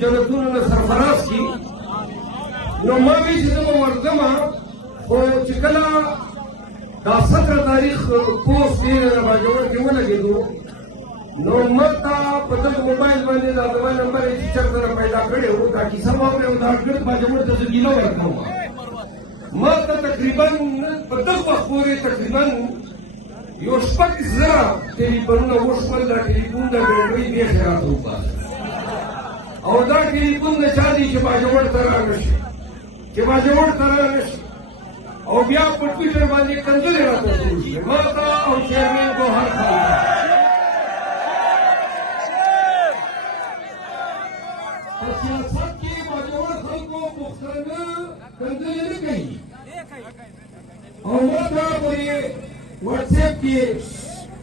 جنتونو نه سرفراز کی نو ما وی چې زما ورځما خو چې کله دا 17 تاریخ پوسټ ډېر راجوړ کې ولګېدو نو ماته په دغه موبایل باندې دا دوا نمبر یې چې چېرته پیدا کړی و دا کیسه واورې او دا ګرد باجوړ ته زه ګیله ورکړم ماته تقریبا په دغه وخت پورې تقریبا یو 6,000 ټلیفونونه وشول دا ټلیفون د بیټرۍ بیخي راته وباسه او دا ټلیفون د چا دی چې باجوړ ته رانشي چې باجوړ ته رانشي او بیا په ټویټر باندې کنځلې راته شروع شوې ما ته او چیرمین ګوهر خان په سیاست کې باجوړ خلکو پښتانه کنځلې نه کوي او ما ته پورې واتساپ کې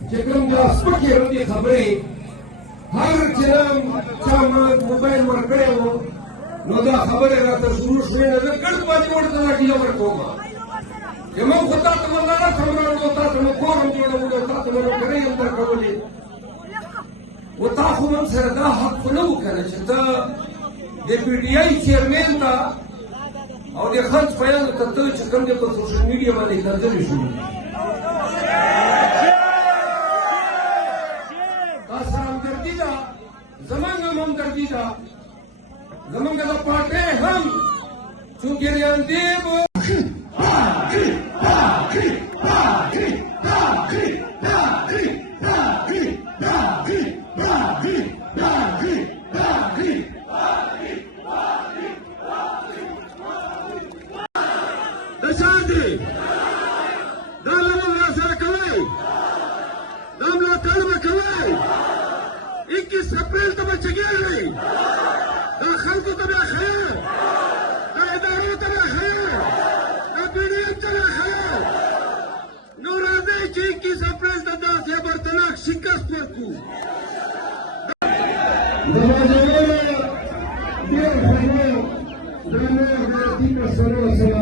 چې کوم دا سپکې ردې خبرې هر چې چا ما موبایل ورکړی و نو دا خبرې راته شروع شوې نه زه ګډ باجوړ ته دا ګیله ورکوم چې موږ خو تا ته مندانه سمراړو تا ته مو کور هم جوړولو تا ته مو نوکرۍ هم درکولې و تا خو موږ سره دا حق خو نه و که نه چې ته د پي ټي آی چیرمین ته او د خلج پیانو ته ته چې کوم دی په سوشل میډیا باندې کنځلې شروع دا سره همدردي ده زموږ هم همدردي ده زموږ د پارټۍ هم چونګېریان دی اپریل ته به چګېږئ دا خلکو ته به خیر دا ادارو ته به خیر دا PDM ته به خیر نو راځئ چې 21 اپریل ته دا خیبرتناک شکست ورکړو د باجوړ ډېر خبرو دا نور د دې مسلو سره